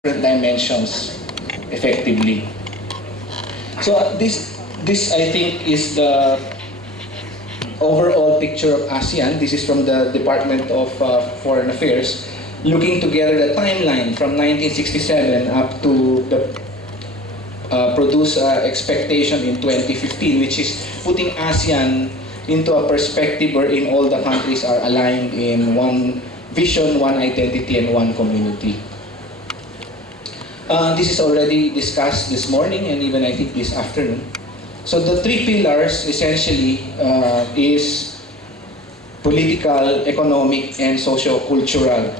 different dimensions effectively. So this I think is the overall picture of ASEAN. This is from the Department of Foreign Affairs, looking together the timeline from 1967 up to the produce expectation in 2015, which is putting ASEAN into a perspective wherein all the countries are aligned in one vision, one identity, and one community. This is already discussed this morning and even I think this afternoon. So the three pillars essentially is political, economic, and socio-cultural.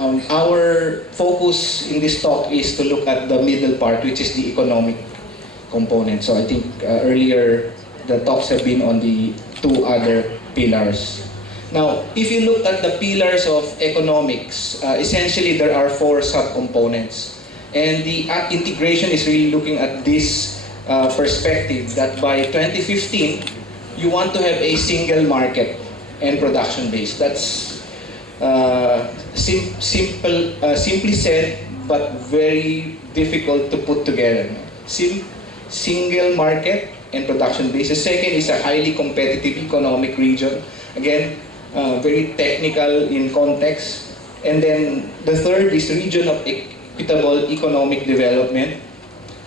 Our focus in this talk is to look at the middle part, which is the economic component. So I think earlier the talks have been on the two other pillars. Now, if you look at the pillars of economics, essentially there are four subcomponents. And the integration is really looking at this perspective that by 2015, you want to have a single market and production base. That's simply said, but very difficult to put together. Single market and production base. The second is a highly competitive economic region. Again, very technical in context. And then the third is region of equitable economic development.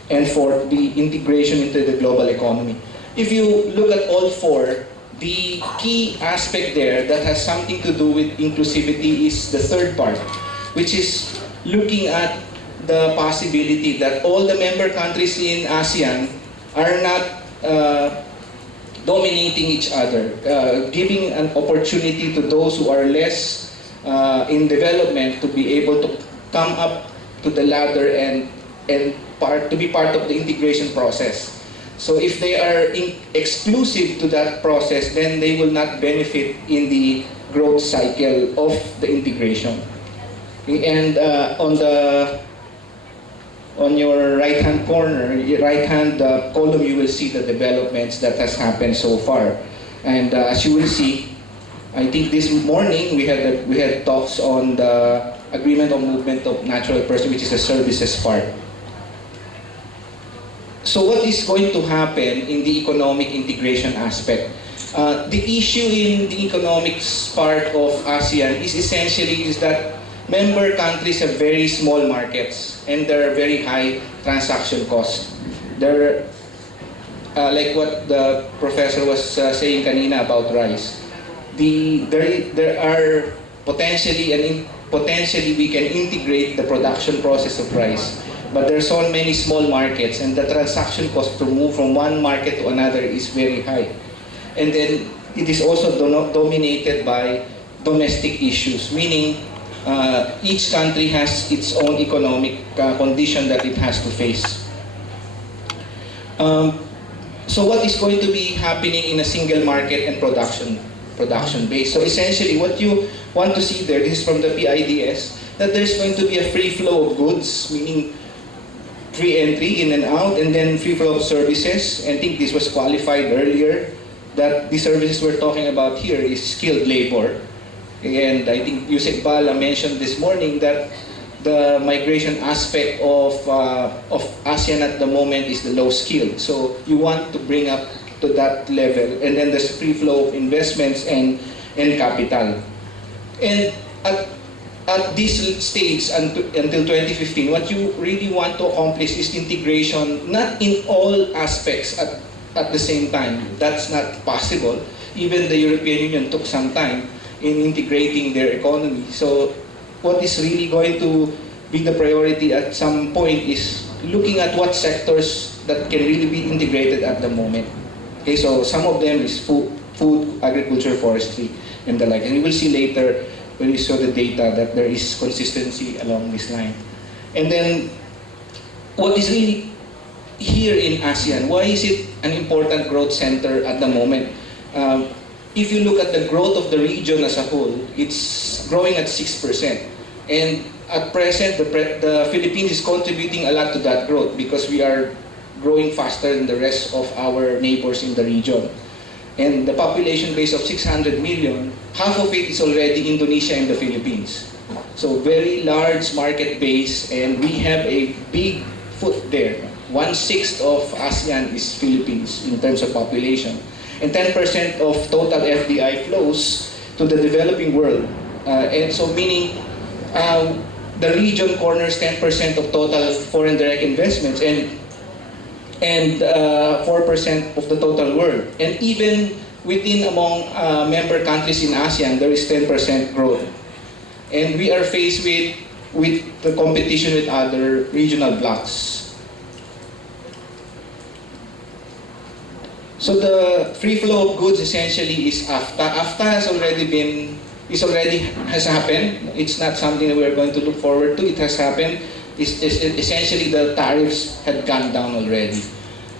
And fourth, the integration into the global economy. If you look at all four, the key aspect there that has something to do with inclusivity is the third part, which is looking at the possibility that all the member countries in ASEAN are not dominating each other, giving an opportunity to those who are less in development to be able to come up to the ladder and to be part of the integration process. So if they are exclusive to that process, then they will not benefit in the growth cycle of the integration. And on your right-hand corner, your right-hand column, you will see the developments that has happened so far. And as you will see, I think this morning we had talks on the agreement on movement of natural person, which is the services part. So what is going to happen in the economic integration aspect? The issue in the economics part of ASEAN is essentially that member countries have very small markets and there are very high transaction costs. There, like what the professor was saying kanina about rice, there are potentially we can integrate the production process of rice. But there are so many small markets and the transaction cost to move from one market to another is very high. And then it is also dominated by domestic issues, meaning each country has its own economic condition that it has to face. So what is going to be happening in a single market and production base? So essentially what you want to see there, this is from the PIDS, that there's going to be a free flow of goods, meaning free entry in and out, and then free flow of services. And I think this was qualified earlier, that the services we're talking about here is skilled labor. And I think Yusek Bala mentioned this morning that the migration aspect of ASEAN at the moment is the low skill. So you want to bring up to that level, and then there's free flow of investments and capital. And at this stage until 2015, what you really want to accomplish is integration, not in all aspects at the same time. That's not possible. Even the European Union took some time in integrating their economy. So what is really going to be the priority at some point is looking at what sectors that can really be integrated at the moment. Okay, so some of them is food, agriculture, forestry, and the like. And you will see later when we show the data that there is consistency along this line. And then, what is really here in ASEAN, why is it an important growth center at the moment? If you look at the growth of the region as a whole, it's growing at 6%. And at present, the Philippines is contributing a lot to that growth because we are growing faster than the rest of our neighbors in the region. And the population base of 600 million, half of it is already Indonesia and the Philippines. So very large market base, and we have a big foot there. 1/6 of ASEAN is Philippines in terms of population. And 10% of total FDI flows to the developing world. And so meaning the region corners 10% of total foreign direct investments and 4% of the total world. And even within among member countries in ASEAN, there is 10% growth. And we are faced with the competition with other regional blocs. So the free flow of goods essentially is AFTA. AFTA has happened. It's not something that we're going to look forward to. It has happened. Essentially the tariffs had gone down already.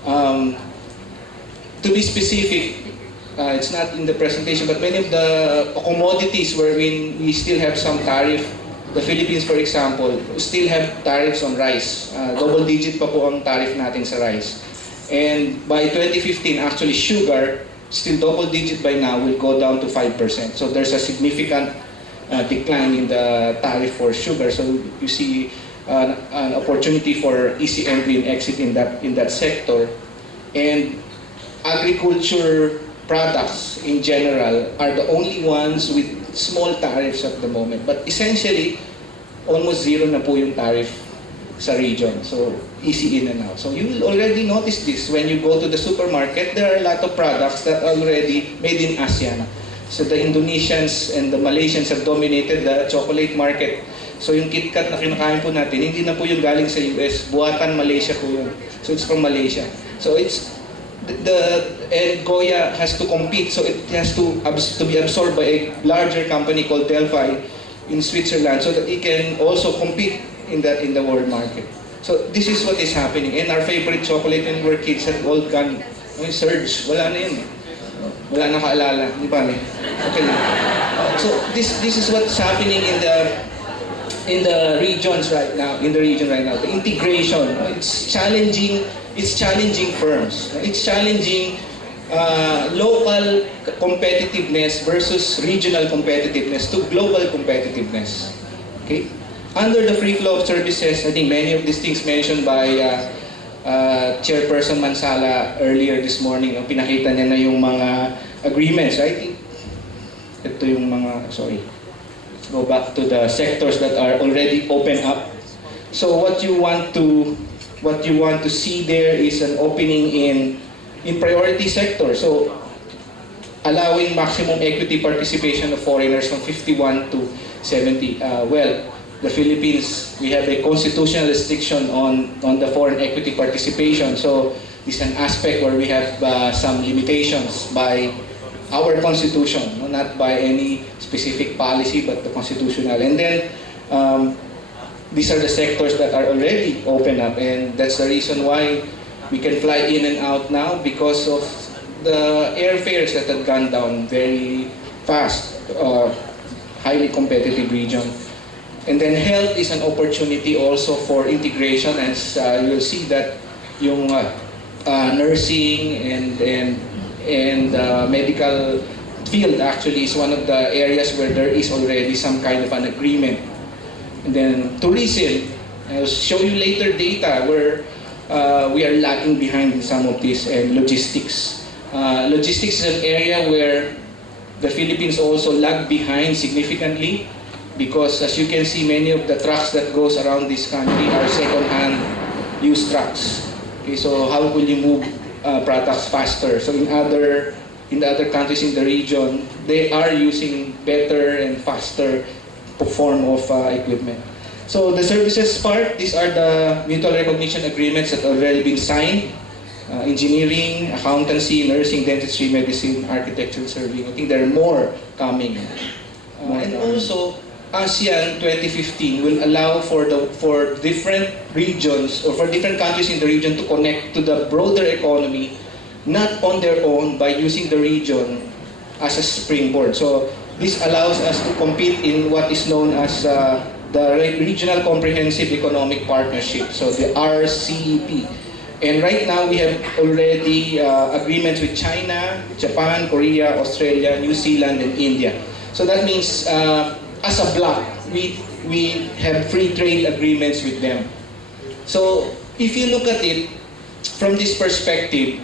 To be specific, it's not in the presentation, but many of the commodities wherein we still have some tariff, the Philippines, for example, still have tariffs on rice. Double-digit pa po ang tariff natin sa rice. And by 2015, actually sugar, still double-digit by now, will go down to 5%. So there's a significant decline in the tariff for sugar. So you see an opportunity for easy entry and exit in that sector. And agriculture products in general are the only ones with small tariffs at the moment. But essentially, almost zero na po yung tariff sa region. So easy in and out. So you will already notice this when you go to the supermarket. There are a lot of products that are already made in ASEAN. So the Indonesians and the Malaysians have dominated the chocolate market. So yung KitKat na kinakain po natin, hindi na po yung galing sa US, buwatan Malaysia po yun. So it's from Malaysia. So it's and Goya has to compete, so it has to be absorbed by a larger company called Delphi in Switzerland, so that it can also compete in the world market. So this is what is happening. And our favorite chocolate when we were kids had all gone. Surge, wala na yun. Wala na kaalala, di ba? Okay lang. So this is what's happening in the regions right now. In the region right now, the integration. It's challenging. It's challenging firms. It's challenging local competitiveness versus regional competitiveness to global competitiveness. Okay. Under the free flow of services, I think many of these things mentioned by Chairperson Mansala earlier this morning, pinakita niya na yung mga agreements, right? Ito yung mga, sorry. Let's go back to the sectors that are already open up. So what you want to see there is an opening in priority sector. So allowing maximum equity participation of foreigners from 51 to 70. The Philippines, we have a constitutional restriction on the foreign equity participation. So it's an aspect where we have some limitations by our constitution, not by any specific policy, but the constitutional. And then these are the sectors that are already open up, and that's the reason why we can fly in and out now, because of the airfares that have gone down very fast, highly competitive region. And then health is an opportunity also for integration, as you'll see that yung nursing and medical field actually is one of the areas where there is already some kind of an agreement. And then tourism, I'll show you later data where we are lagging behind in some of this, and logistics. Logistics is an area where the Philippines also lag behind significantly, because as you can see, many of the trucks that goes around this country are second-hand used trucks. Okay, so how will you move products faster? So in the other countries in the region, they are using better and faster form of equipment. So the services part, these are the mutual recognition agreements that have already been signed. Engineering, accountancy, nursing, dentistry, medicine, architecture, surveying. I think there are more coming. And also, ASEAN 2015 will allow for different regions or for different countries in the region to connect to the broader economy, not on their own, by using the region as a springboard. So this allows us to compete in what is known as the Regional Comprehensive Economic Partnership, so the RCEP. And right now we have already agreements with China, Japan, Korea, Australia, New Zealand, and India. So that means as a bloc, we have free trade agreements with them. So if you look at it from this perspective,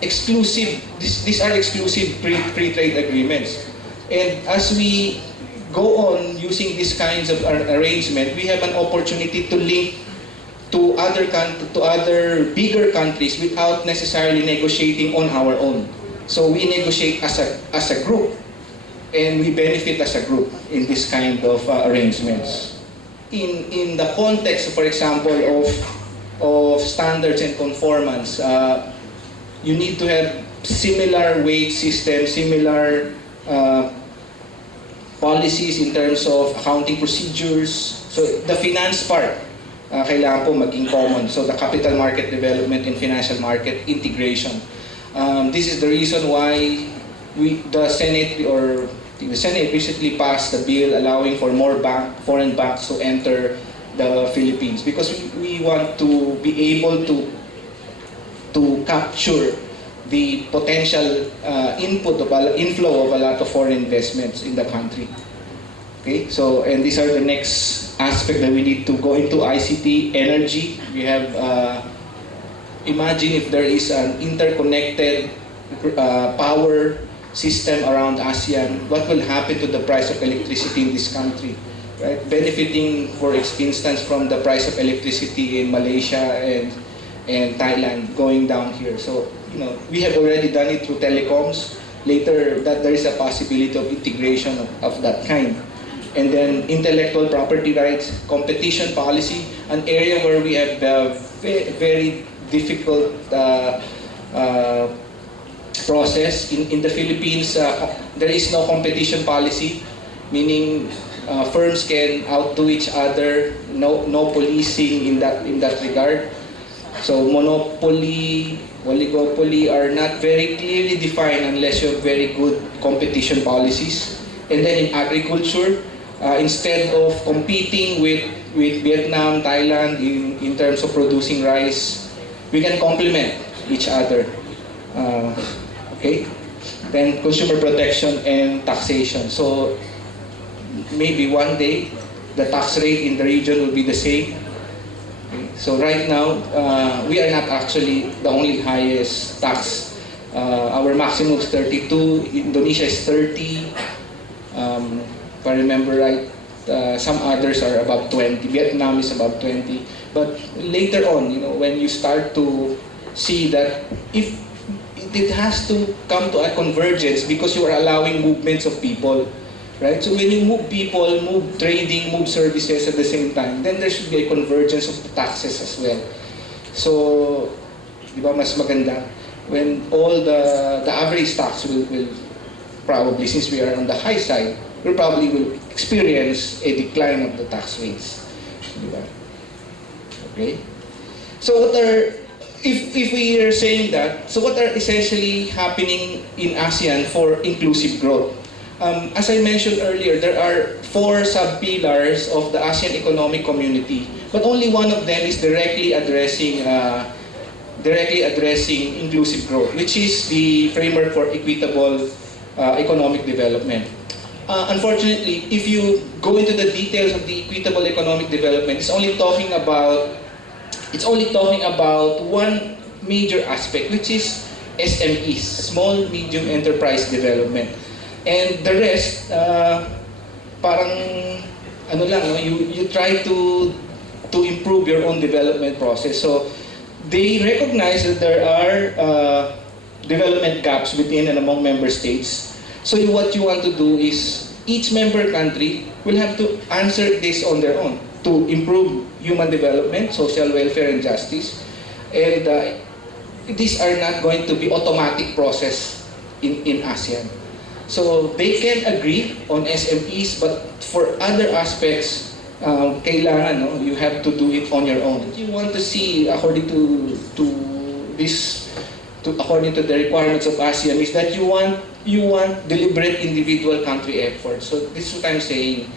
these are exclusive free trade agreements. And as we go on using these kinds of arrangement, we have an opportunity to link to other bigger countries without necessarily negotiating on our own. So we negotiate as a group, and we benefit as a group in this kind of arrangements. In the context, for example, of standards and conformance, you need to have similar wage system, similar policies in terms of accounting procedures. So the finance part, kailangan po maging common. So the capital market development and financial market integration. This is the reason why the Senate recently passed a bill allowing for more foreign banks to enter the Philippines, because we want to be able to capture the potential inflow of a lot of foreign investments in the country. Okay, so and these are the next aspect that we need to go into. ICT, energy. We have imagine if there is an interconnected power system around ASEAN, what will happen to the price of electricity in this country, right? Benefiting, for instance, from the price of electricity in Malaysia and Thailand going down here. So, we have already done it through telecoms. Later, that there is a possibility of integration of that kind. And then intellectual property rights, competition policy, an area where we have very difficult process. In the Philippines, there is no competition policy, meaning firms can outdo each other, no policing in that regard. So monopoly, oligopoly are not very clearly defined unless you have very good competition policies. And then in agriculture, instead of competing with Vietnam, Thailand in terms of producing rice, we can complement each other. Okay? Then consumer protection and taxation. So maybe one day the tax rate in the region will be the same. Okay? So right now, we are not actually the only highest tax. Our maximum is 32, Indonesia is 30. If I remember right, some others are above 20. Vietnam is above 20. But later on, when you start to see that if it has to come to a convergence, because you are allowing movements of people, right? So when you move people, move trading, move services at the same time, then there should be a convergence of taxes as well. So, di ba, mas maganda when all the average tax will probably, since we are on the high side, we probably will experience a decline of the tax rates. Di ba? Okay? So if we are saying that, so what are essentially happening in ASEAN for inclusive growth? As I mentioned earlier, there are 4 sub-pillars of the ASEAN Economic Community, but only one of them is directly addressing inclusive growth, which is the framework for equitable economic development. Unfortunately, if you go into the details of the equitable economic development, it's only talking about one major aspect, which is SMEs, small medium enterprise development. And the rest, parang ano lang, no? You try to improve your own development process. So they recognize that there are development gaps within and among member states. So what you want to do is each member country will have to answer this on their own to improve human development, social welfare, and justice. And these are not going to be automatic process in ASEAN. So they can agree on SMEs, but for other aspects, kailangan, no, you have to do it on your own. You want to see, according to the requirements of ASEAN, is that you want deliberate individual country effort. So this is what I'm saying.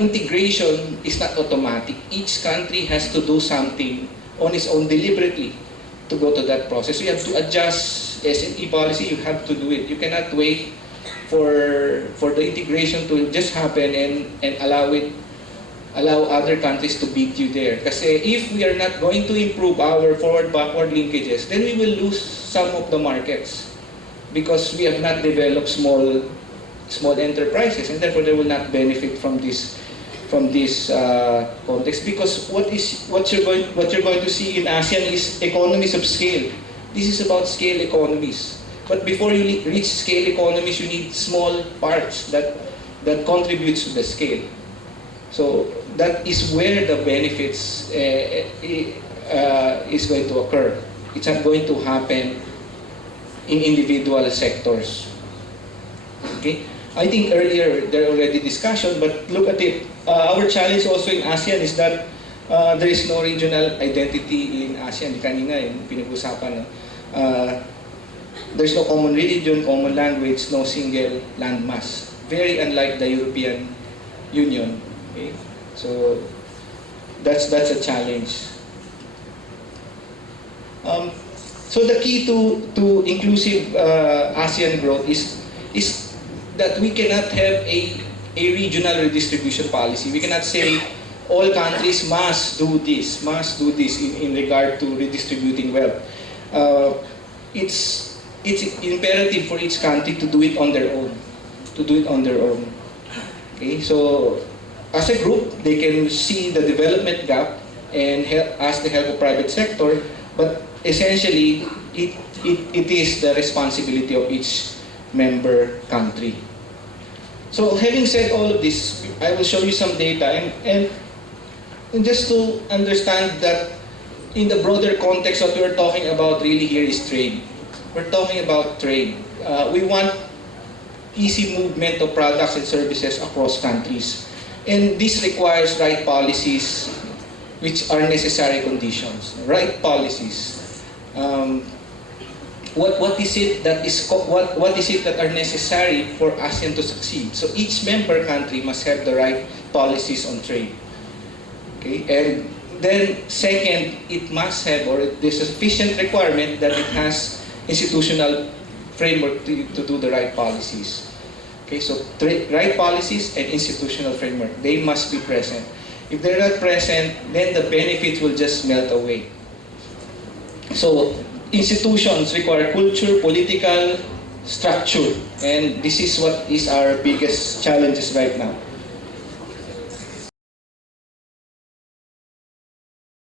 Integration is not automatic. Each country has to do something on its own deliberately to go to that process. So you have to adjust SME policy. You have to do it. You cannot wait for the integration to just happen and allow it allow other countries to beat you there. Kasi if we are not going to improve our forward-backward linkages, then we will lose some of the markets because we have not developed small enterprises, and therefore they will not benefit from this context. Because what you're going to see in ASEAN is economies of scale. This is about scale economies. But before you reach scale economies, you need small parts that contributes to the scale. So that is where the benefits is going to occur. It's not going to happen in individual sectors. Okay? I think earlier there already discussion, but look at it. Our challenge also in ASEAN is that there is no regional identity in ASEAN. Kanina yung pinag-usapan. There's no common religion, common language, no single landmass. Very unlike the European Union. Okay? So that's a challenge. So the key to inclusive ASEAN growth is that we cannot have a regional redistribution policy. We cannot say all countries must do this in regard to redistributing wealth. It's imperative for each country to do it on their own. Okay, so as a group, they can see the development gap and ask the help of private sector, but essentially, it is the responsibility of each member country. So having said all of this, I will show you some data and just to understand that in the broader context, what we're talking about really here is trade. We're talking about trade. We want easy movement of products and services across countries. And this requires right policies, which are necessary conditions. Right policies. What is it that are necessary for ASEAN to succeed? So each member country must have the right policies on trade. Okay, and then second, it must have, or there's a sufficient requirement that it has institutional framework to do the right policies. Okay, so right policies and institutional framework, they must be present. If they're not present, then the benefits will just melt away. So institutions require culture, political structure, and this is what is our biggest challenges right now.